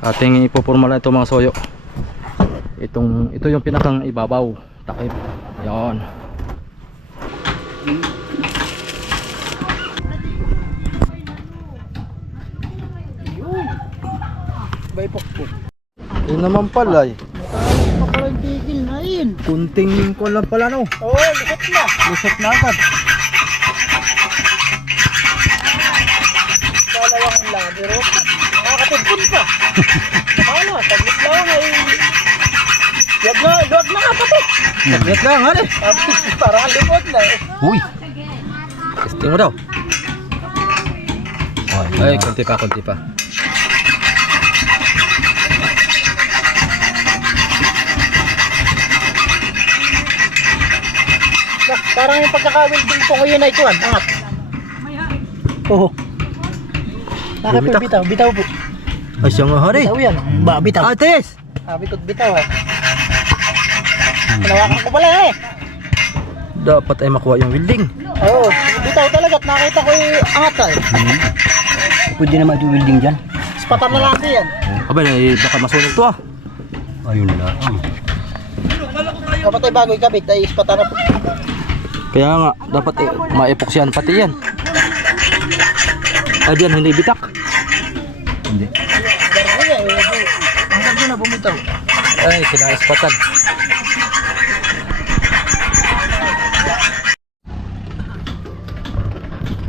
Ating ipupurma lang ito mga soyo. Ito yung pinakang ibabaw. Takip. Yan. Bay pokpok. Yun naman pala eh. Parang tigil na yun. Kunting ko lang pala no. Oo, lusot na. Lusot na agad. Dalawang lang, pero nakakatugpon pa. Ano, taglit lang ay... Luwag na nga pati. Saglit lang ha eh. Parang lupot na eh. Uy. Testing mo daw. Ay, konti pa, konti pa. Parang yung pagkaka-welding ko ngayon ay kuwan, angat. Oo. Bakit po bitaw? Bitaw po. Ay, siya nga hari. Bitaw yan. Bitaw. Ates! Bitaw bitaw ha. Pinawakan ko pala eh. Dapat ay makuha yung welding. Oo, bitaw talaga at nakita ko yung angat ay. Pwede naman yung welding dyan. Spatan na lang din yan. Abay, baka masunog to ah. Ayun lang. Kapag tayo bago ikabit ay spatan na po. Kaya nga, dapat ma-epoxyan pati yan. Ay, diyan, hindi bitak. Hindi. Ang ganda na bumitaw. Ay, kinaispatan.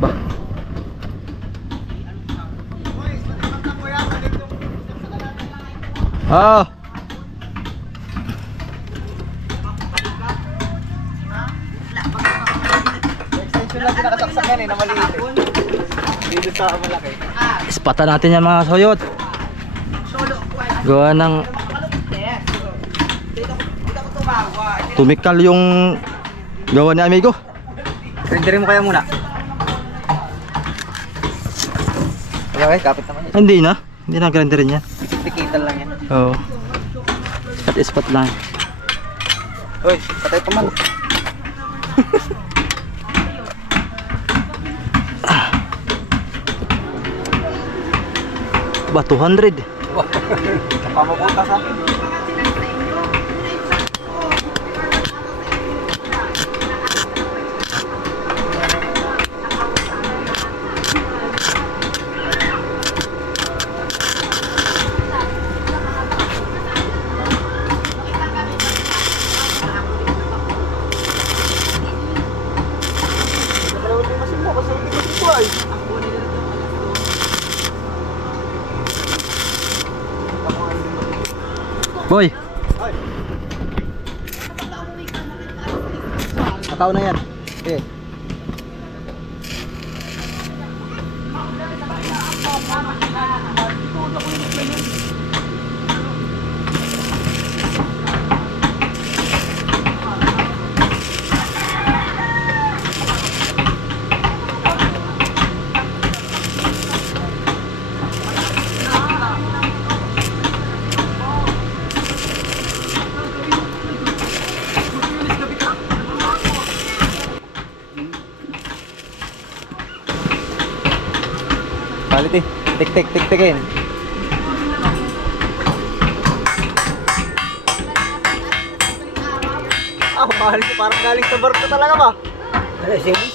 Ba? Ah! Extension lang din nakasaksakan eh, na maliit eh. Dito sa malaki. Ispatan natin yan mga soyot. Gawa ng tumikal yung gawa ni amigo. Renderin mo kaya muna. Okay, kapit naman yan. Hindi na. Hindi na granderin yan. Tikitan lang yan. Oo. At ispat lang. Uy, patay pa man. Ba, 200. Pamabutas ha. Boy, Nakaw na yan. Okay. Quality. Tik-tik-tik-tikin. Mahal ko. Parang galing sa barko talaga ba? Service?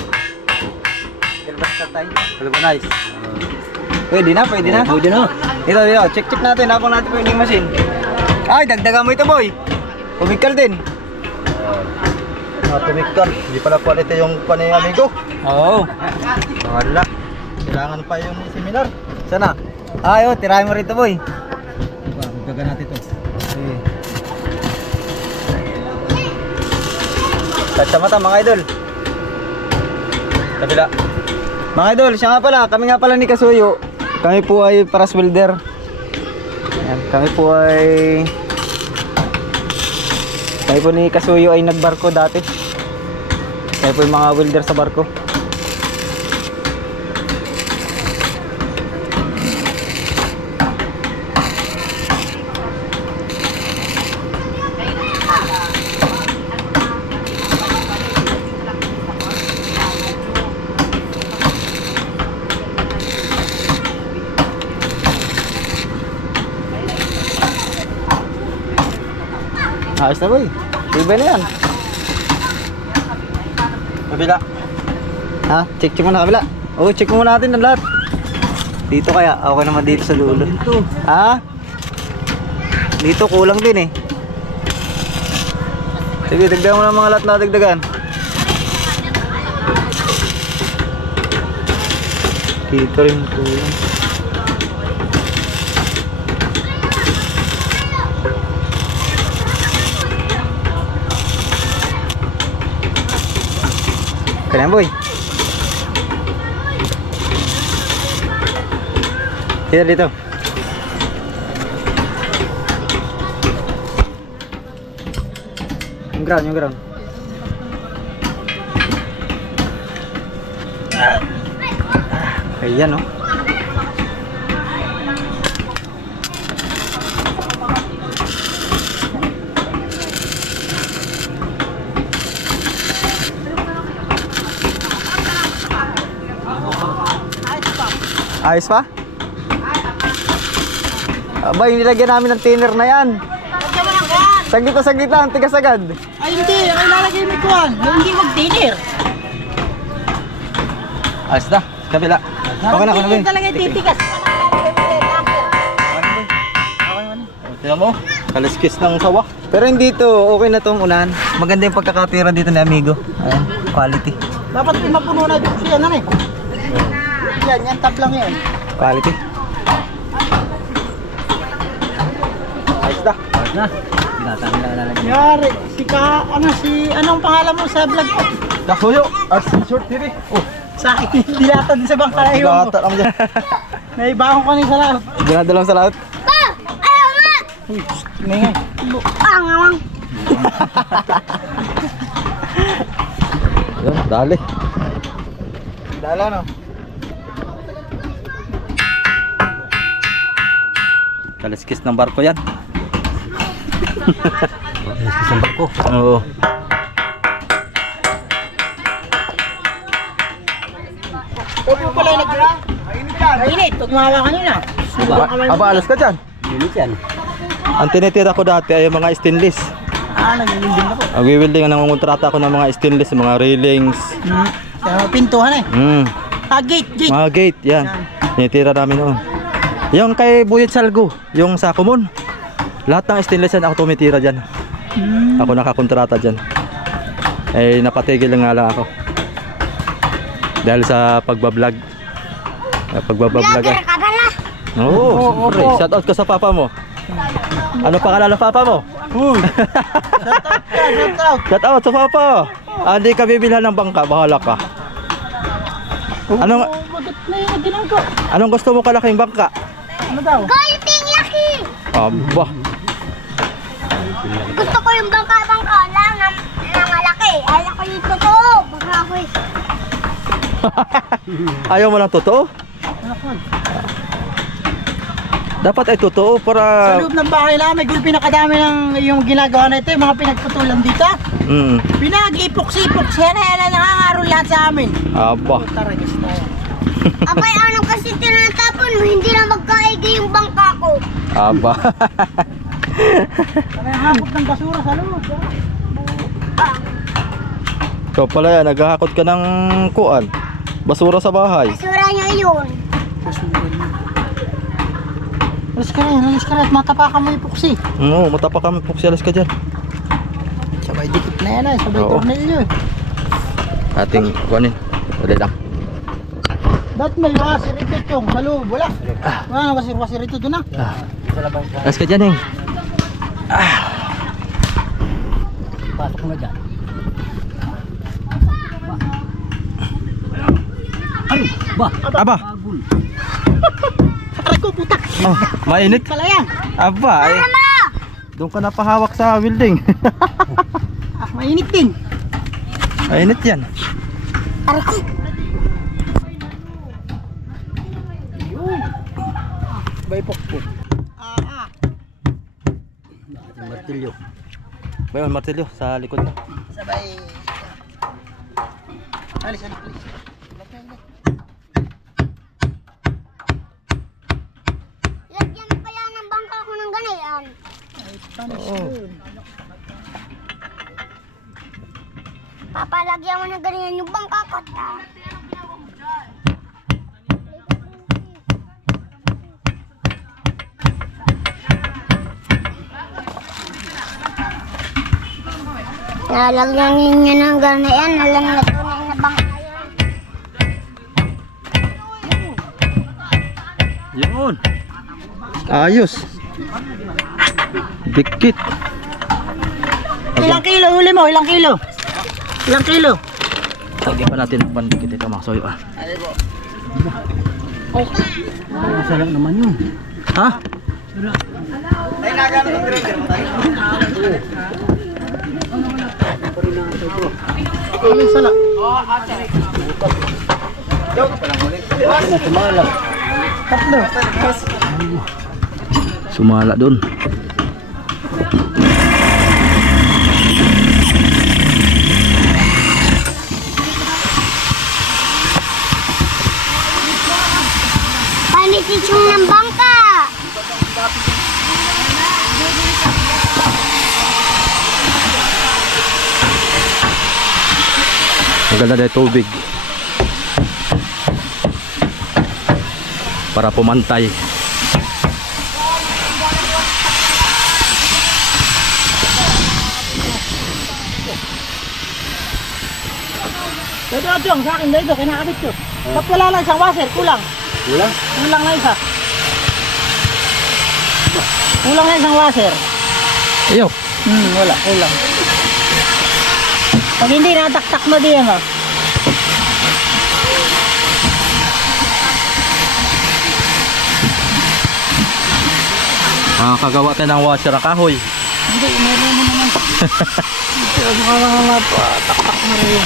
Galbas na tayo. Galbanize. Pwede na, pwede na. Pwede na. Ito, check natin. Habang natin po yung machine. Ay, dagdagan mo ito boy. Pumikal din. tumikal. Hindi pala quality yung panay amigo. Oo. Wala. Kailangan pa yung seminar. Sana? Ay, tirahin mo rito boy. Gaga natin ito. Tatsa mata mga idol. Kabila. Mga idol, siya nga pala, kami nga pala ni Kasuyo. Kami po ay paras welder. Ayan, kami po ni Kasuyo ay nagbarko dati. Kami po yung mga welder sa barko. Ayos na boy. Iba na yan. Kabila. Ha? Check mo na kabila. Oo, check mo natin ang lahat. Dito kaya, okay naman dito sa dulo. Ha? Dito kulang din eh. Sige, dagdagan mo na mga lahat na dagdagan. Dito rin kulang. Kaya boy. Dito. Yung ground. Ayan oh. Ayos pa? Aba, yung nilagyan namin ng thinner na yan. Saglit lang, tigas agad. Ay hindi, ang ilalagay mo kuhan. Hindi mag-dinner. Ayos na, kabila. Okay na, Hindi talaga titigas. Tingnan mo, kaliskis ng sawa. Pero hindi to, okay na tong unahan. Maganda yung pagkakatira dito ni amigo. Ayan, quality. Dapat may mapuno na dito siya na eh. Yan tap lang yan. Quality. Ayos na. Tinatangin na lalagyan. Yari, anong pangalan mo sa vlog ko? Kasuyo, short TV. Oh, Sa akin, hindi yata din sa bangka na yun. bata lang dyan. Naibahon ko na sa lahat. Dinadalang sa lahat. Uy, may Yan, dali. Dala no? Kaliskis ng barko yan. Kaliskis ng barko. Oo. Huwag mo pala Mainit, huwag mahawakan nyo na. Aba, alas ka dyan. Unit yan. Ang tinitira ko dati ay yung mga stainless. Nag-winding na po. Ang nangungontrata ako ng mga stainless, mga railings. Pintuhan eh. Gate. Mga gate, yan. Tinitira namin noon. Yung kay Buyet Salgo, yung sa Kumon. Lahat ng stainless yan ako tumitira dyan. Ako nakakontrata dyan. Eh, napatigil nga lang ako. Dahil sa pagbablog. Pagbablog eh. Oo, siyempre. Shout out ka sa papa mo. Ano pangalan ng papa mo? Shout out sa papa. Hindi ka bibilhan ng bangka, bahala ka. Anong gusto mo kalaking bangka? Ano daw? Golping laki! Aba. Gusto ko yung bangka-bangka lang na malaki. Ayaw ko yung totoo. Baka ako Ayaw mo lang totoo? Dapat ay totoo Sa para... loob ng bahay namin, pinakadami ng yung ginagawa na ito, yung mga pinagputulan dito. Pinag-ipoks-ipoks, yan na nangangarol lahat sa amin. Aba. Taragis tayo. Abay, ano kasi tinatapon mo? Hindi na magkaigi yung bangka ko. Aba. Kaya hapot ng basura sa loob. Ikaw pala yan, naghahakot ka ng kuan. Basura sa bahay. Basura nyo yun. Alis ka na at matapakan mo yung puksi. Oo, matapa kami pukselas ka dyan. Sabay dikit na yan eh, sabay Oo. tornilyo eh. Ating kuanin. Dali lang. Ba't may wasir ito yung sa loob? Wala. Wala na wasir ito doon na. Alas ka dyan eh. Pasok mo dyan. Ay, ba? Aba. Aray ko, putak. Oh, mainit. Pala yan. Aba, eh. Doon ka napahawak sa building. Mainit din. Mainit yan. Aray ko. Sabay pokpok. Martilyo. Bayon, martilyo sa likod mo. Sabay. Alis. Lagyan kaya ng bangka ko ng ganyan. Spanish yun. Papalagyan mo na ganyan yung bangka ko. Lalagyan ninyo ng ganyan. Alam na tunay na bangka yan. Yun. Ayos. Dikit. Ilang kilo huli mo? Ilang kilo? Ilang kilo? Lagyan pa natin ng pandikit ito mga soyo. Isa lang naman yun. Ha? Ano yung sala? Sumalang. Tatlo. Sumala dun. Panisitsong ng bangka. Ang ganda na tubig. Para pumantay. Dito, sa akin dito, kinakabit ko. Ba't wala lang isang washer? Kulang. Kulang? Kulang na isa. Kulang na isang washer. Iyo. Wala, kulang. Pag hindi nataktak mo diyan, oh. Kagawa tayo ng washer ang kahoy. Hindi, meron mo naman. Mukha mapataktak mo rin.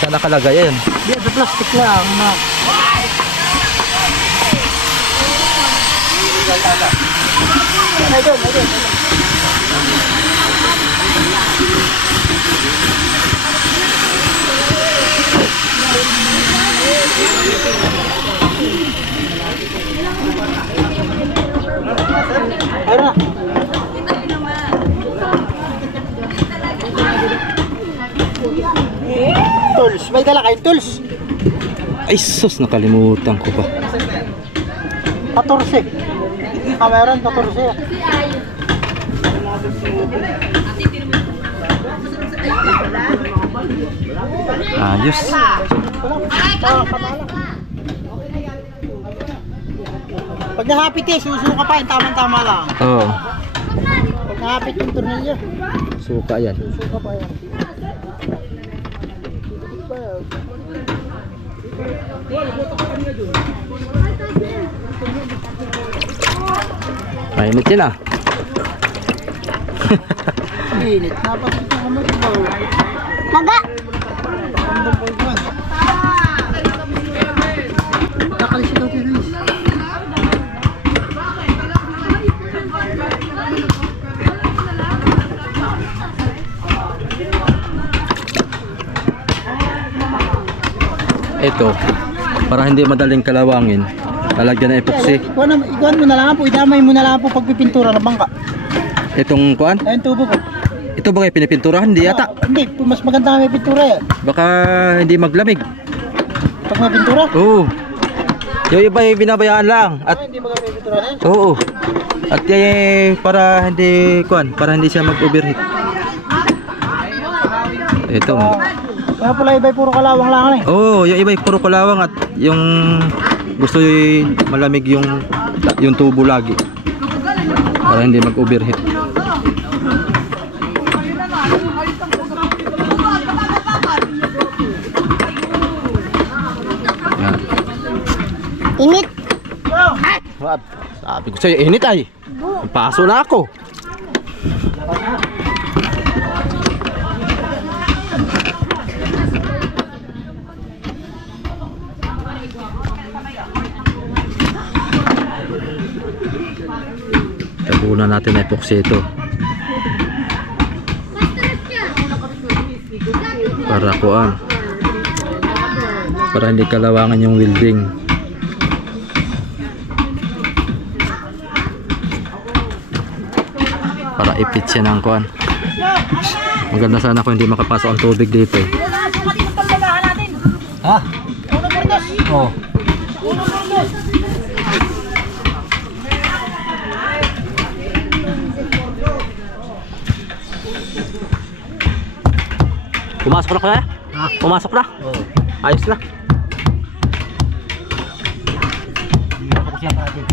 Saan nakalagay yan? Di, sa plastic lang. Ayun na. Tools, may dala kayong tools. Ay sus, nakalimutan ko pa. 14. Meron 14. Ayos. Pag nahapit eh, susuka pa yun, tama-tama lang. Oo. Pag nahapit yung tornilyo, Suka yan. susuka pa yan. Mainit yun ah. Init, napasok yung kamot mo. Maga. Nakalis ikaw kay Luis. Ito, para hindi madaling kalawangin, lalagyan ng epoxy. Ikuan mo na lang po, idamay mo na lang po pagpipintura ng bangka. Itong kuan, Ayun tubo po. ito ba kayo pinipinturahan? Hindi yata. Hindi, mas maganda may pintura eh. Baka hindi maglamig. Pag may pintura, Oo. Yung iba ay binabayaan lang. At hindi maganda may pintura na yun. oo. At para hindi kuan, para hindi siya mag-overheat. Ito. Kaya pala iba puro kalawang lang eh. Oo, yung iba ay puro kalawang at yung gusto yung malamig yung tubo lagi. Para hindi mag-overheat. Yan. Init. What? Sabi ko sa'yo, init ay. Paso na ako. Tabunan natin na epoxy ito. Para kuan. Para hindi kalawangan yung welding. Para ipit siya ng kuan. Maganda sana kung hindi makapasok ang tubig dito. Sukat mo itong babahan natin. Ha? Uno por dos. Oo. Uno por dos. Pumasok na kaya? Ha? Pumasok na? Oo. Ayos na. Hindi ako siya pa natin.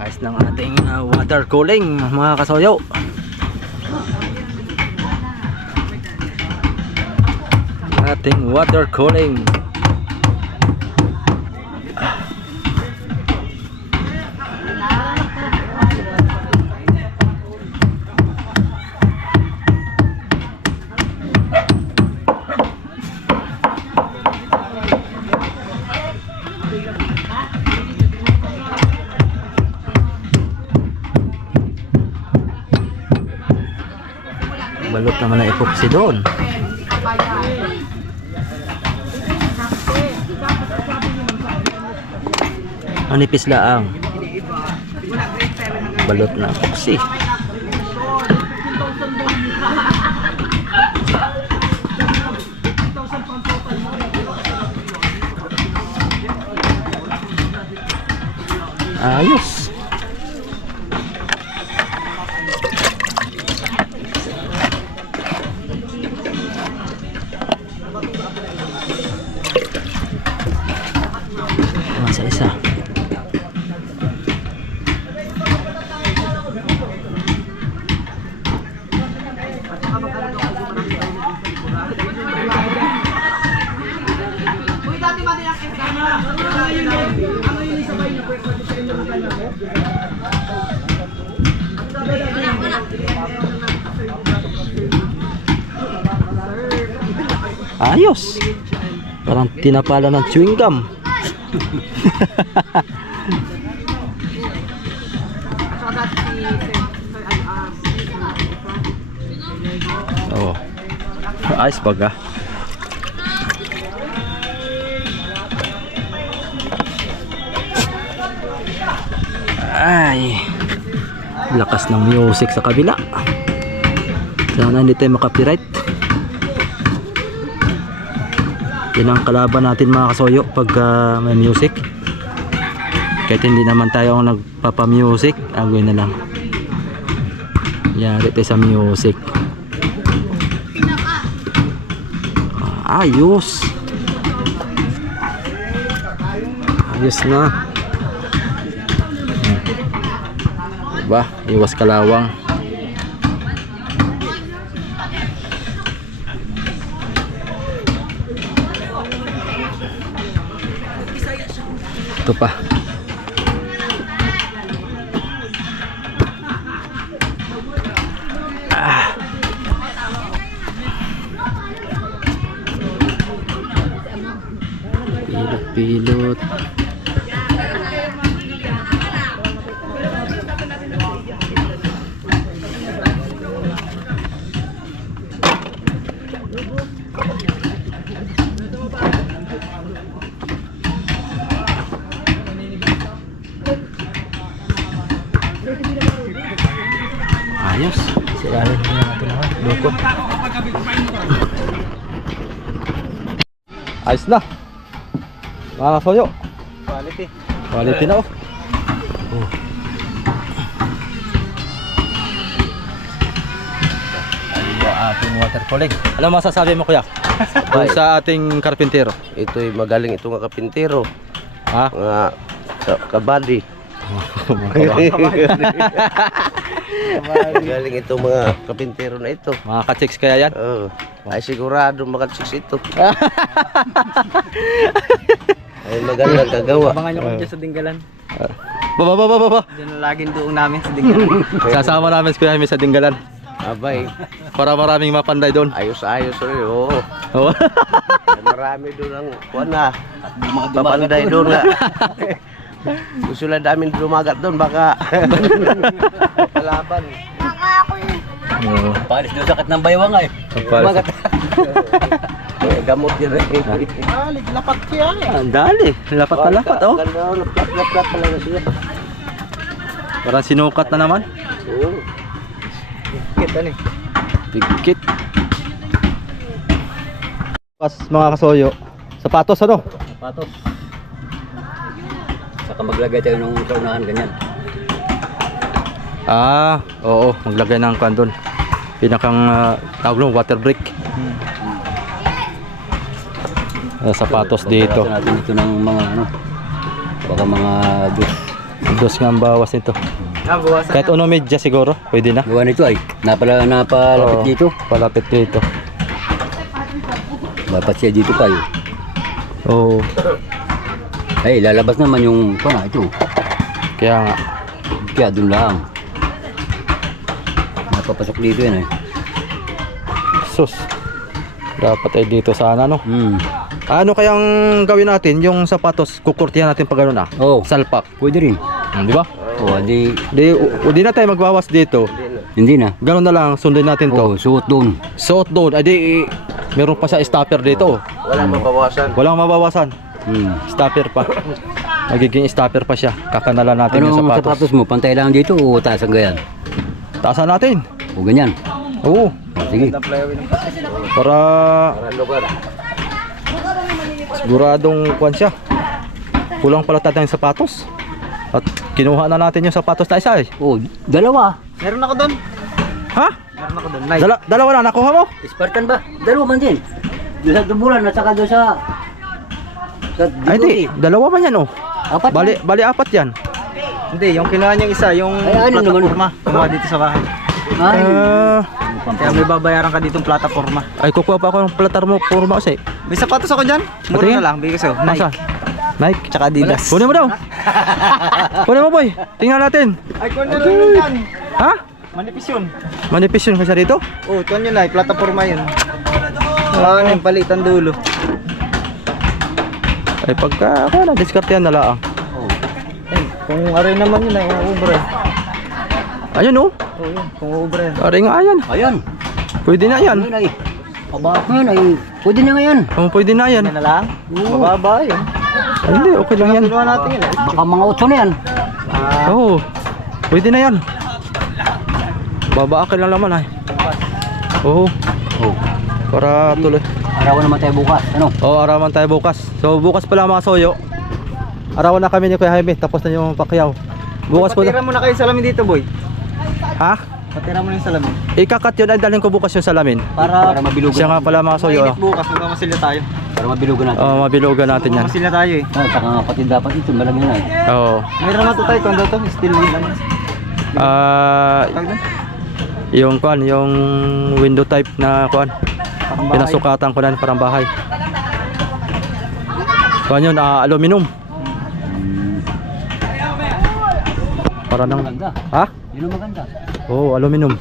Ayos ng ating water cooling mga kasoyo. Ating water cooling. Balot naman na epoxy doon. Manipis laang. Balot na epoxy. Ayos. Isa-isa. Ayos. Parang tinapala ng chewing gum. Oh. Ayos baga. Ay. Lakas ng music sa kabila. Sana hindi tayo makapiright. Yan ang kalaban natin mga kasoyo pag may music. Kahit hindi naman tayo ang nagpapa-music, agawin na lang. Yari tayo sa music. Ayos. Ayos na. Diba? Iwas kalawang. Ito pa. Pilot-pilot. Ayos. Sirahin na natin naman. Lukot. Ayos na. Mga kasoyo. Quality. Quality na oh. Oh. Ayun ating water cooling. Ano masasabi mo kuya? Kung sa ating karpintero. Ito'y magaling ito nga kapintero. Ha? Mga kabady. Magaling ito mga kapintero na ito. Mga ka-chicks kaya yan? Oo. Ay sigurado makatsiks ito. Ay magaling kagawa. Abangan nyo kami dyan sa Dinggalan. Baba. Diyan na laging doong namin sa Dinggalan. Sasama namin si Kuya Jaime sa Dinggalan. Abay, Para maraming mapanday doon. ayos-ayos rin. Oo. Oo. Marami doon ang kuwan na. Papanday doon nga. Gusto lang namin dumagat doon baka palaban. Baka ako yun. Oo. Palis doon sakit ng baywang ay. Para- gamot yun rin. Alig, lapat siya eh. Ang dali. Lapat na lapat, oh. Ganda, laplat talaga siya. Parang sinukat na naman. Oo. Kita ni. Tigkit. Pas mga kasoyo. Sapatos ano? Sapatos. Saka maglagay tayo ng kaunahan ganyan. Ah, oo. Maglagay ng kwan doon. Pinakang tawag nung water break. Sapatos dito. Bawasan natin ito ng mga ano. Baka mga Dos nga ang bawas nito. bawasan. Kahit ano medya siguro. Pwede na. Gawa nito ay napalapit Oo, dito. Palapit dito. Dapat siya dito tayo. Oo. Ay, lalabas naman yung ito. Kaya nga. Kaya doon lang. Napapasok dito yan eh. Sus. Dapat ay dito sana no. Ano kayang gawin natin yung sapatos? Kukurtihan natin pag gano'n Oh, salpak. pwede rin. Di ba? Oh, Di na tayo magbawas dito. hindi na. Gano'n na lang, sundin natin to. Oh, suot doon. Suot doon. Meron pa sa stopper dito. Walang mabawasan. Walang mabawasan. Stopper pa. Magiging stopper pa siya. Kakanalan natin yung Anong sapatos. sapatos mo? Pantay lang dito o taas ang gayan? Taasan natin. O ganyan? Oo. Sige. Para Parang lugar. siguradong kuwan siya. Kulang pala tayo ng sapatos. At kinuha na natin yung sapatos na isa eh. Oh, dalawa. Meron ako doon. Ha? Meron ako doon. Dalawa na nakuha mo? Spartan ba? Dalawa man din. Doon sa Dubulan at saka doon sa Ay hindi, dalawa man yan oh. Apat Bali apat yan. Hindi, yung kinuha niyang isa, yung Ay, ano naman? plataforma. Kumuha dito sa bahay. Ay, Kaya may babayaran ka ditong plataforma. Ay kukuha pa ako ng plataforma kasi. May sapatos ako dyan. Mura Patingin. na lang, bigay sa'yo. Nasa? Nike. Tsaka Adidas. Kunin mo daw. Kunin mo boy. Tingnan natin. Ay, kuha nyo lang yan. Ha? Manipis yun. Manipis yun kasi dito? Oh, kuha nyo na, plataforma yun. Ano yung palitan dulo. Ay pagka ako na discard yan na lang. Eh, kung aray naman yun ay uubra. Ayun oh. Oh, yun, kung uubra yan. Aray nga ayan. ayan. Pwede na yan. Ayun ay. Aba, ayun ay. Pwede na ngayon. Oh, pwede na yan. Yan na lang. Mababa yun. Ay, hindi, okay lang yan. Kinuha natin yun. Baka mga 8 na yan. Oo. Pwede na yan. Babaakin lang naman ay. Oo. Oh. Para tuloy. Arawan naman tayo bukas. Ano? Oo, arawan tayo bukas. So bukas pala mga soyo. Arawan na kami ni Kuya Jaime. Tapos na yung Pacquiao. Bukas po Patira na. mo na kayo salamin dito, boy. Ha? Patira mo na yung salamin. Ikakat yun ay dalhin ko bukas yung salamin. Para mabilugan. Siya nga pala mga soyo. Mainit bukas, magmamasilya tayo. Para mabilugan natin. Oo, mabilugan natin yan. Magmamasilya tayo eh. Ah, saka kapatid dapat ito. Malagyan na eh. Oo. Mayroon na to tayo, kondo to. Still win lang. Tawag doon? Yung kuan, yung window type na kuan. Parang bahay. Pinasukatan ko na parang bahay. Kuan yun, aluminum. Para nang Maganda. ha? Yun ang maganda. Oo, aluminum.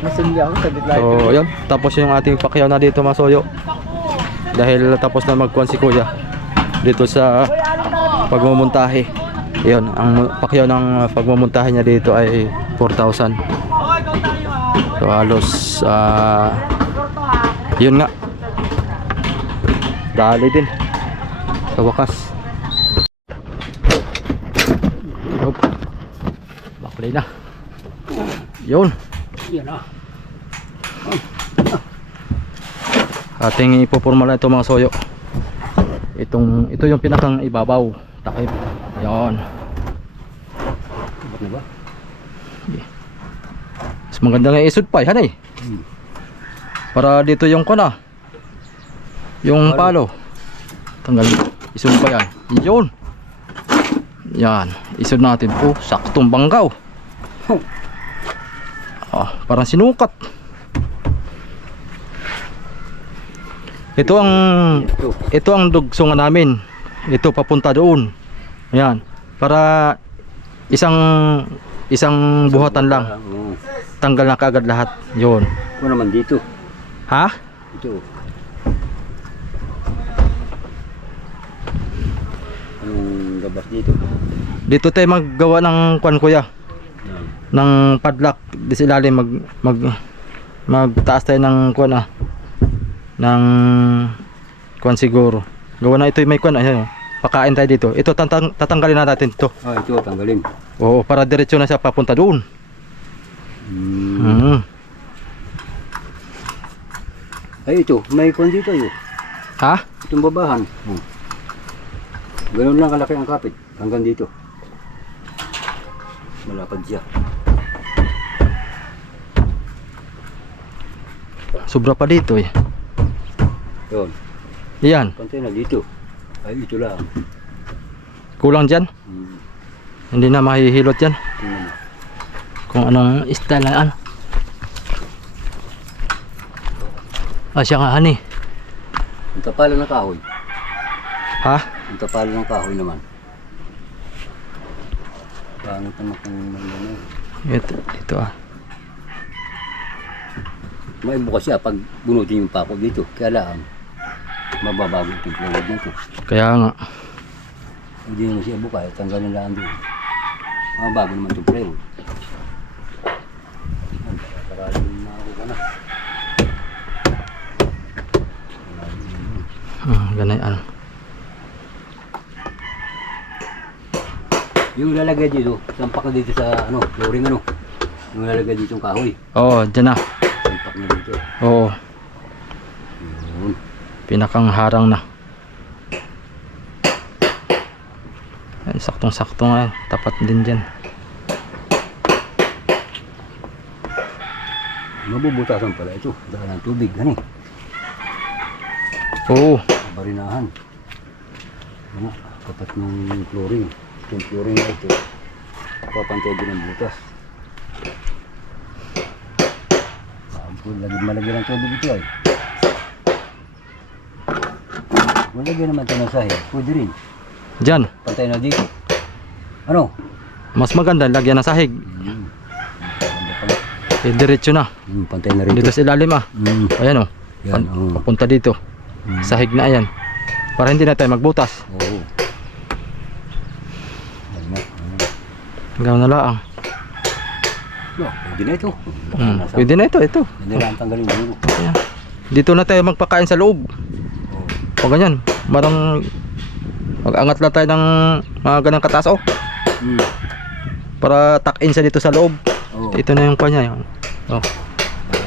Masilya ako sa gitla. So, yun. Tapos yung ating Pacquiao na dito mga soyo. Dahil tapos na magkuhan si Kuya dito sa pagmumuntahe. Yun, ang Pacquiao ng pagmumuntahe niya dito ay 4,000. So, halos yun nga. Dali din. Sa wakas. Hop. Baklay na. Yun. Yan ah. Ating ipoporma lang ito mga soyo. Ito yung pinakang ibabaw. Takip. Yan. Ba't na ba? Mas maganda nga isud pa yan eh. Para dito yung kuna. Yung palo. Tanggal. Isud pa yan. Yun. Yan. Isud natin. Oh, saktong banggaw. Parang sinukat. Ito ang dugsungan namin. Ito papunta doon. Ayan. Para isang buhatan lang. Oo. Tanggal na kaagad lahat. Yun. Ako naman dito. Ha? Ito. Anong gabas dito? Dito tayo maggawa ng kwan kuya. Yan. Ng padlock. Di sa ilalim magtaas tayo ng kwan ng kuan siguro. Gawa na ito may kuan, ayan, oh. Pakain tayo dito. Ito tatanggalin na natin ito. Ah, ito, tanggalin. Oo, para diretso na siya papunta doon. Ay, ito, may kon dito yun. Ha? Itong babahan. Ganun lang kalaki ang kapit. Hanggang dito. Malapad siya. Sobra pa dito eh. Yun. Yan, Pantay na dito. Ay, ito lang. kulang dyan. Hindi na mahihilot yan. Tingnan mo. Kung anong style na ano. Siya nga hani. Ang tapalan ng kahoy. Ha? Ang tapalan ng kahoy naman. Pangit naman kung ano. Ito ah. May bukas siya pag bunutin yung pako dito. Kaya lang, mababago itong plywood nito. Kaya nga. Hindi naman siya buka, tanggalin lang doon. Mababago naman itong plywood. Paraling makakuha na. Ganay ano. Yung lalagay dito, sampak na dito sa ano, flooring ano. Yung lalagay dito yung kahoy. Oo, dyan na. Sampak na dito. Oo, Yun. pinakang harang na. Ayan, saktong-sakto nga. Tapat din dyan. Mabubutasan pala ito. Dahil ng tubig, gani. Oo. Barinahan. Ano, tapat ng flooring. Itong flooring na ito. Papantay din ang butas. Malagyan ng tubig ito ay. Malagyan naman ito ng sahig. Pwede rin. Dyan. Pantay na dito. Ano? Mas maganda, lagyan ng sahig. Maganda pala. Diretso na. Pantay na rin Dito ito. sa ilalim ah. Ayan oh. Yan, oo. Papunta dito. Sahig na ayan. Para hindi na tayo magbutas. Oo. Yan na. Hanggang na laang. No, pwede na ito. Pwede na ito. Hindi na ang tanggalin mo. Ayan. Dito na tayo magpakain sa loob. O ganyan. Marang mag-angat lang tayo ng mga ganang kataas oh. Para tuck in siya dito sa loob. Oo. Ito na yung kanya. Oh.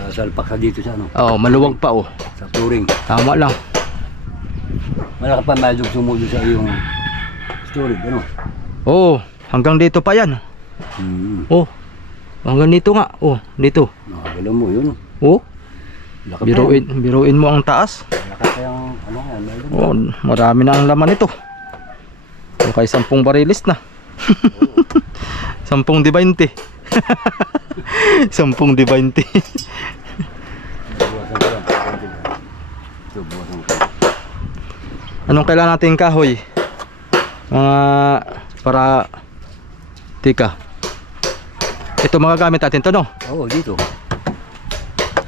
Salpak sa dito sa ano. Oh, maluwag pa oh. Sa flooring. Tama lang. Malaki pa medyo sumulo sa iyong storage. Ano? Oh, hanggang dito pa yan. Oh. Hanggang dito nga. Oh, dito. Nakagalaw mo yun. Oh. Laki Biruin mo ang taas. Laki pa yung ano yan. Medyo. Oh, marami na ang laman ito. O kay 10 barilis na. 10 di 20. 10 di 20. Buwasan ko lang. Ito, buwasan ko. Anong kailangan natin kahoy? Para tika. Ito mga gamit natin to no? Oo, dito.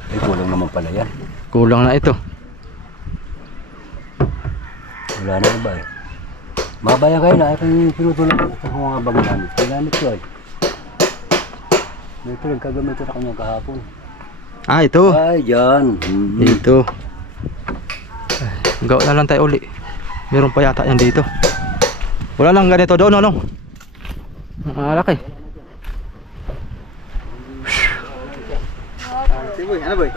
Ay, kulang naman pala yan. Kulang na ito. Wala na ba eh. Mabayan kayo na. Ito yung pinutulak ko sa mga bago namin. Pinamit ko ay. May ito, nagkagamit ko na kanya kahapon. Ito. Ay, dyan. Dito. Gawa na lang tayo uli. Meron pa yata yan dito. Wala lang ganito doon, ano? Laki. Boy, ano boy?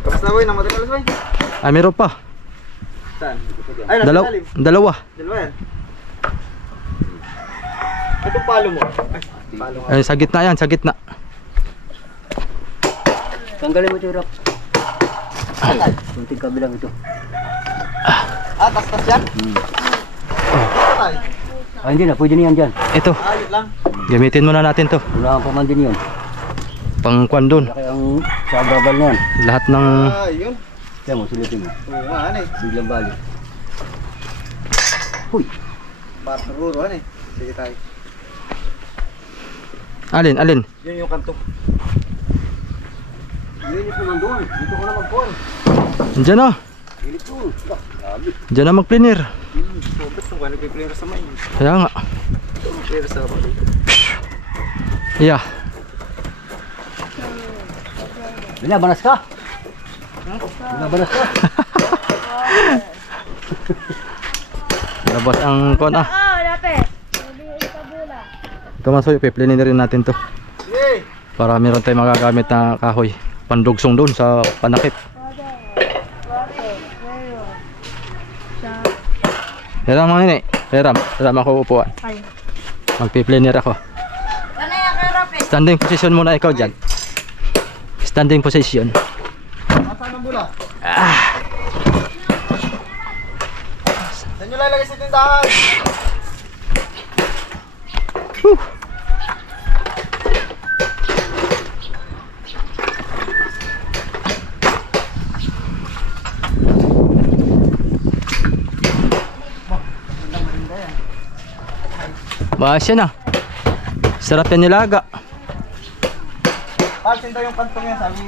Kamusta boy? Nang madalas boy? Ay, meron pa. Saan? Ay, nasa ilalim. Dalawa. Dalawa yan. Ito palo mo. Ay, palo nga. Ay, sa gitna yan, sa gitna. Tanggalin mo ito, Rap. Kunting kabilang ito. Tas yan? Ay, Ah, hindi na. Pwede na yan dyan. Ito. ayun lang. Gamitin muna natin to. Wala kang pamandin yun. Pang kwan dun. Laki ang sa gabal niyan. Lahat ng... Ayun. Kaya mo, sulitin mo. Oo nga, ano eh. Biglang balik. Huy. Paturo, ano eh. Sige tayo. Alin? Yun yung kanto. Linis naman doon. Dito ko naman po. Diyan na. Linis doon. Grabe. Diyan na mag-cleaner. Sobet nung kaya nagpiplera sa main. Kaya nga. Ito nagpiplera sa balik. Yeah. Binabanas ka? Nabalas ka. Labas ang kon ah. Ito mga soyo, piplinin na rin natin to. Para meron tayong magagamit na kahoy. Pandugsong doon sa panakip. Hiram mga nini. Hiram ako upuan. Magpipliner ako. Standing position muna ikaw dyan. Standing position. Saan ang bula? Saan nyo lalagay sa tindahan? Bahas yan ah. Sarap yan nilaga. Palsin daw yung kantong yan, sabi.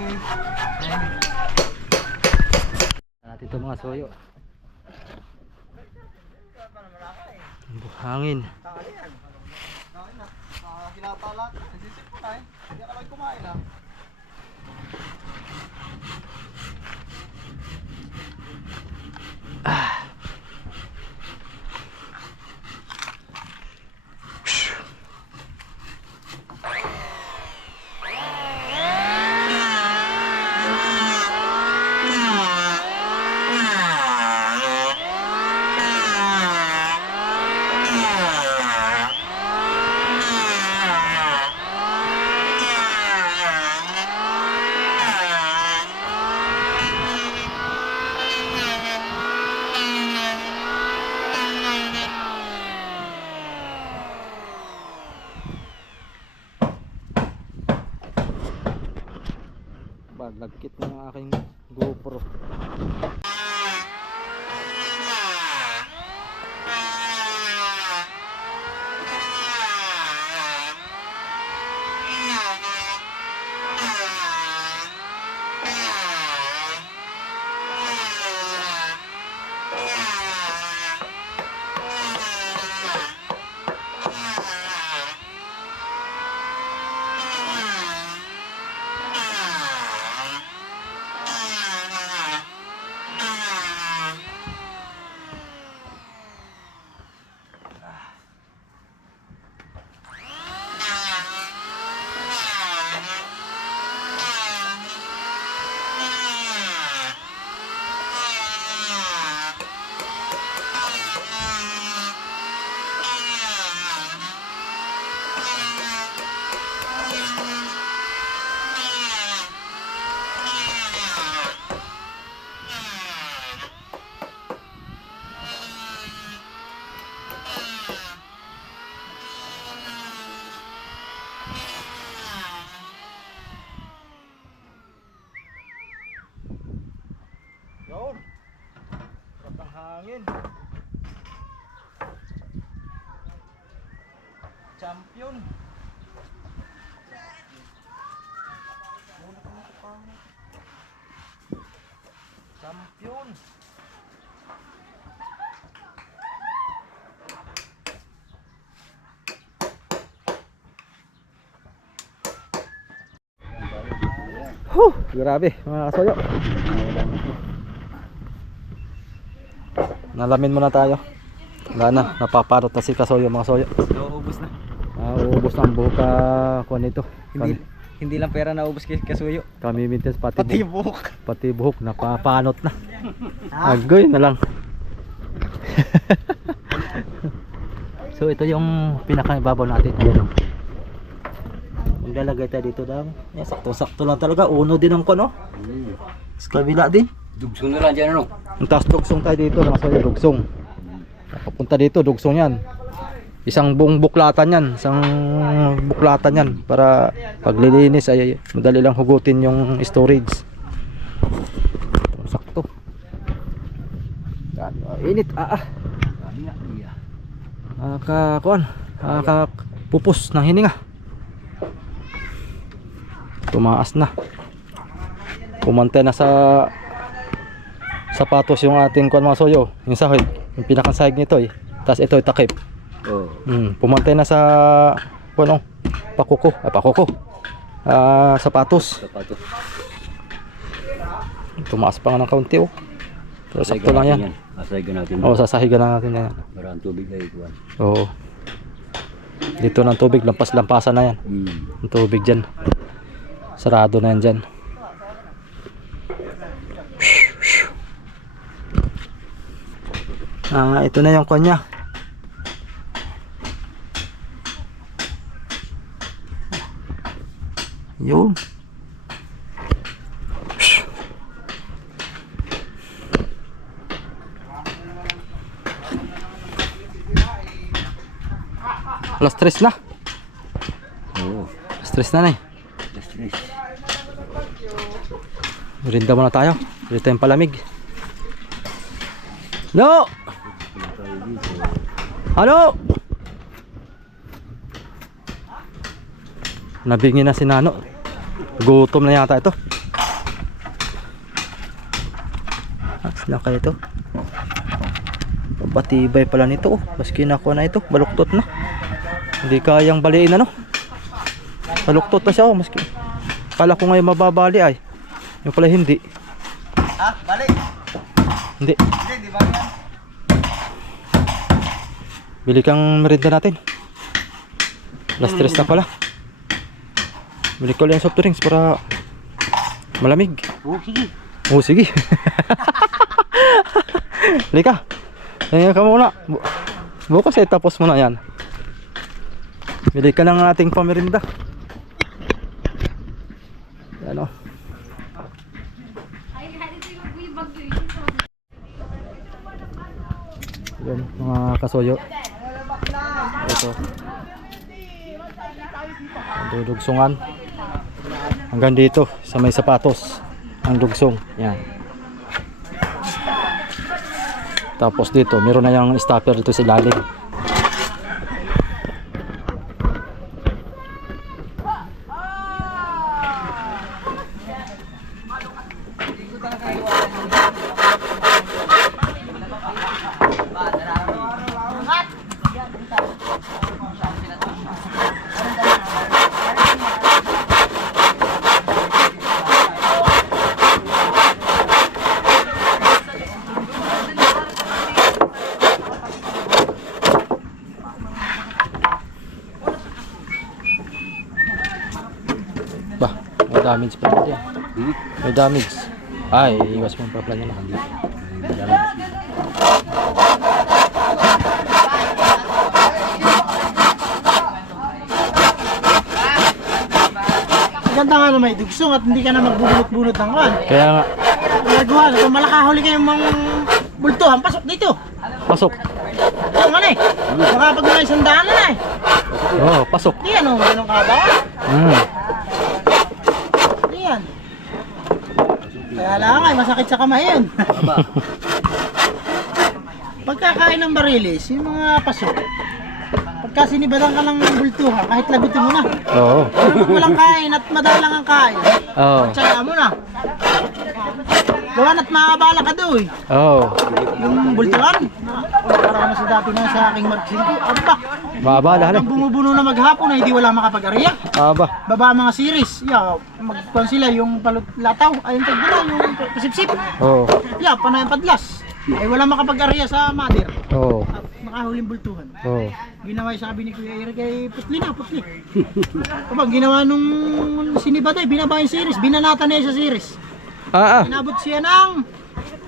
Natin ito mga soyo. Buhangin. Kinatalat. Nasisip ko na eh. Hindi ka lang kumain ah. Lagkit ng aking GoPro. Yun. Sarap ng hangin. Champion. Champion. Grabe mga kasoyo. Nalamin muna tayo. Wala na, napaparot na si kasoyo mga soyo. Nauubos na. Ubos na ang buhok kuha nito. Hindi lang pera naubos kay Kasuyo. Kami mintes pati buhok. Pati buhok napapanot na. Agoy na lang. So ito yung pinakaibabaw natin. Ayan. Maglalagay tayo dito daw. Sakto-sakto lang talaga. Uno din ang kuno. Sa kabila din. Dugsong na lang dyan ano. Ang taas dugsong tayo dito. Nakasoyo dugsong. Papunta dito dugsong yan. Isang buong buklatan yan. Isang buklatan yan. Para paglilinis ay madali lang hugutin yung storage. Sakto. Init. Pupus ng hininga. Tumaas na. Pumantay na sa sapatos yung ating mga soyo. Yung sahig. Yung pinakang sahig nito eh. Tapos ito yung takip. Pumantay na sa pakuko. Sapatos. Tumaas pa nga ng kaunti oh. Pero sakto lang yan. Asahigan natin. Oo, sasahigan na natin yan. Para ang tubig ay ikuan. Oo. Dito ng tubig, lampas-lampasan na yan. Ang tubig dyan. Sarado na yan dyan. Ito na yung kanya. Yun. Alas 3 na. Oo. Alas 3 na na eh. Stress. Merinda muna tayo. Bili tayong palamig. No! Halo! Nabingi na si Nano. Gutom na yata ito. Saan kaya ito? Patibay pala nito. Maski nakuha na ito. Baluktot na. Hindi kayang baliin ano. Baluktot na siya. Maski. Kala ko ngayon mababali ay. Yung pala hindi. Ha? Bali? Hindi. Hindi, di ba yan? Bili kang merinda natin. Last 3 na pala. Bili ko lang yung soft drinks para malamig. Oo, sige. Oo, sige. Bili ka. Tingnan ka muna. Bukas ay tapos mo na yan. Bili ka ng ating pamerinda. Yan o. Yan mga kasuyo. Ito. Dudugsungan. Hanggang dito sa may sapatos. Ang dugsong. Yan. Tapos dito, meron na yung stopper dito sa ilalim. Bah, may damage pa rin dyan. May damage. Ay, iwas mo yung papla niya na. Ganda nga na may dugsong at hindi ka na magbubunot-bunot ng kan. Kaya nga, Nagawa na, kung malakahuli kayong mga bultuhan, pasok dito. pasok. Yung ano eh, makapag mga isang daan na eh. Oo, pasok. Di ano, ganun ka ba? Di yan. Kaya lang ay, masakit sa kamay yun. Pagkakain ng barilis, yung mga pasok, pagka sinibadan ka ng bultuhan, kahit lagutin mo na. Oo. Pero kung walang kain at madalang ang kain, Oo. tsaya mo na. Gawan at makabala ka doon. Oo. Yung bultuhan, parang sa dati na sa aking marksin ko, aba, Maabala, ang halin. bumubuno na maghapon na hindi wala makapag-ariya. Aba. Baba mga series, magkuhan sila yung lataw, ayun tagdala, yung pasipsip. Oo. Panay ang padlas. Ay wala makapag-ariya sa mother. Oo. At nakahuling bultuhan. Oo. Ginawa yung sabi ni Kuya Eric ay putli na, putli. Kapag ginawa nung sinibatay, binaba yung series, binanata na yung sa series. Inabot siya ng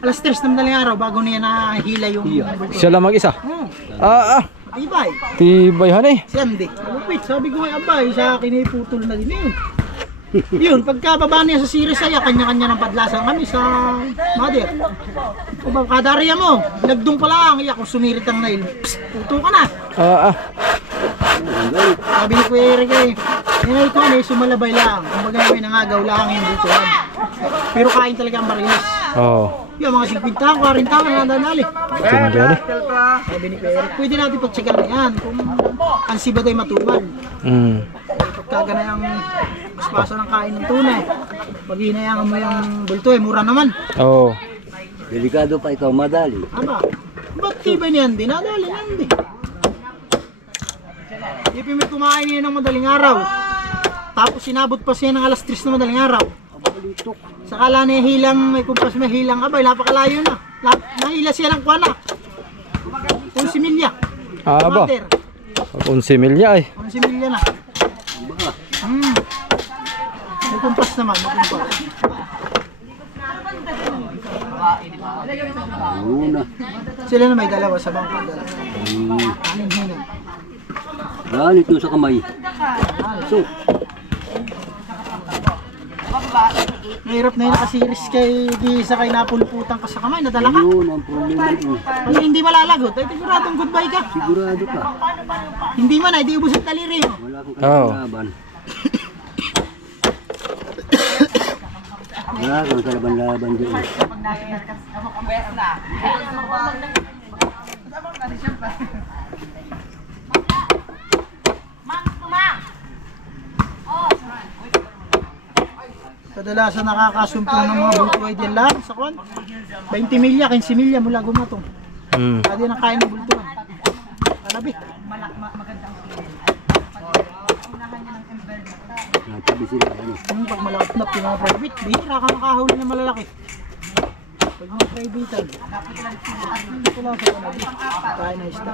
alas 3 ng madaling araw bago niya nahila yung bultuhan. Siya lang mag-isa. Matibay. Tibay han eh. Si Andy, malupit. Sabi ko ay abay, sa akin ay putol na din yun. Yun, pagkababa niya sa series ay kanya-kanya ng padlasan kami sa mother. Kung kada area mo, nagdung pa lang, iyak kung sumirit ang nail, psst, puto ka na. Sabi ni Kuya Eric eh, yun ko ano, sumalabay lang. Kumbaga may nangagaw lang yung butuhan. Pero kain talaga ang barilis. Oo. Yung mga 50, 40 ka na nanali. Tingnan eh. Sabi ni Kuya Eric, pwede natin pagtsagan na yan kung ang sibad ay matumal. Pagkaga na yung paspasa ng kain ng tunay. Pag hinayangan mo yung bulto eh, mura naman. Oo. Delikado pa ikaw, madali. Aba, ba't tibay niyan din? Nadali niyan din. Ipimit kumain niya ng madaling araw. Tapos sinabot pa siya ng alas 3 na madaling araw. Suntok. Sakala na hilang, may kumpas may hilang abay, napakalayo na. Nahila siya ng kuwana. 11 milya. Aba, Mater, 11 milya eh. 11 milya na. May kumpas naman, may kumpas. Una. Sila na may dalawa sa bangko. Dalawa. Aning hinag. Ganit no sa kamay. So, Mahirap na yun nakasiris kay di sa kay napulputan ka sa kamay, nadala ka. yun ang problema ko. Pag hindi malalagot, ay siguradong goodbye ka. Sigurado ka. Hindi man ay di ubos ang taliri mo. Wala akong Oo. kalaban. Wala akong kalaban-laban dyan. Kadalasan nakakasumpong ng mga bultuay din lang sa kwan. 20 milya, 15 milya mula gumatong. Kadi nang kain ng bultuan. Alabi. Natabi sila. Ano? Pag malakot yung mga private, bihira ka makahuli ng malalaki. Pag mga private, dito lang sa kanabi. Kain na isda.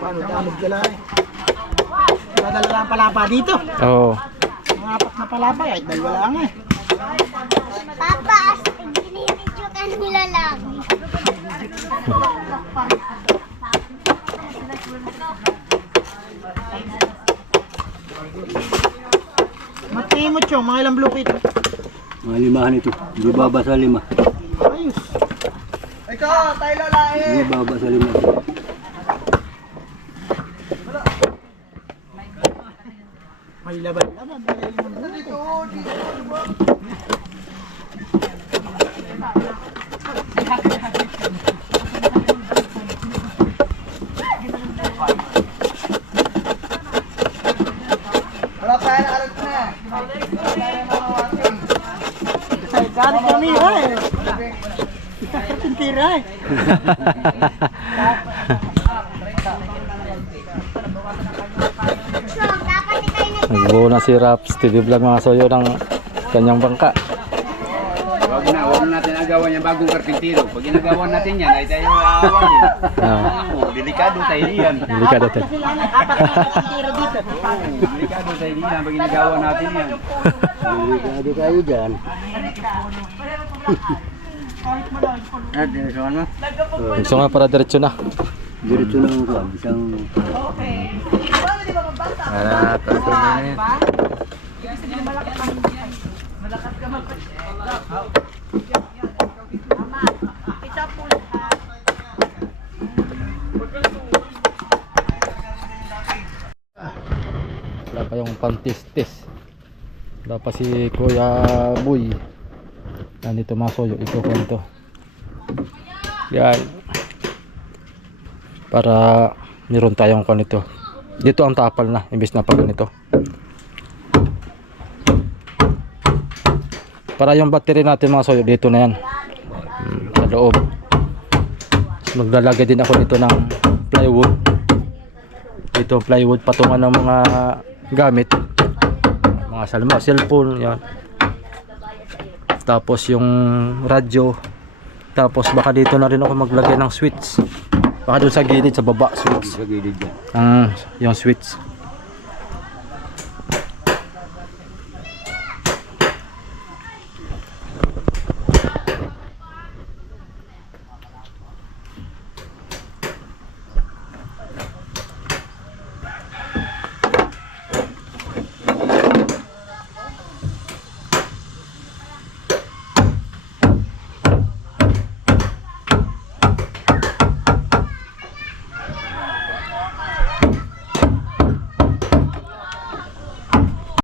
Paano damog gala eh. Madala lang palapa dito. Oo. Mga apat na palapa ay dalawa lang eh. Papa, ginibidyo ka nila lang. Matay mo chong, mga ilang blue kit. Mga limahan ito. Hindi baba sa 5. Ayos. Hindi baba sa 5. May laban-laban. Galit kami eh. Tintira eh. Chong, dapat ikaw na Nagbuo na si Raps TV Vlog mga soyo ng kanyang bangka. Huwag na natin agawan yung bagong karpintero. Pag ginagawan natin yan, ay tayo aawanin. Delikado tayo yan. Delikado tayo. Tintira dito. Delikado tayo yan pag ginagawa natin yan. Delikado tayo dyan. Gusto nga para diretso na. Diretso lang ko. Isang... Para tatlo na yan. Wala pa yung pantistis. Wala pa si Kuya Boy. Nandito mga soyo, ito kwento. Yan. Para meron tayong kanito. Dito ang tapal na, imbis na pag ganito. Para yung battery natin mga soyo, dito na yan. Sa loob. Maglalagay din ako nito ng plywood. Ito plywood patungan ng mga gamit. Mga salma, cellphone, yan. Tapos yung radyo. Tapos baka dito na rin ako maglagay ng switch. Baka doon sa gilid, sa baba, switch. Sa gilid dyan. Yung switch.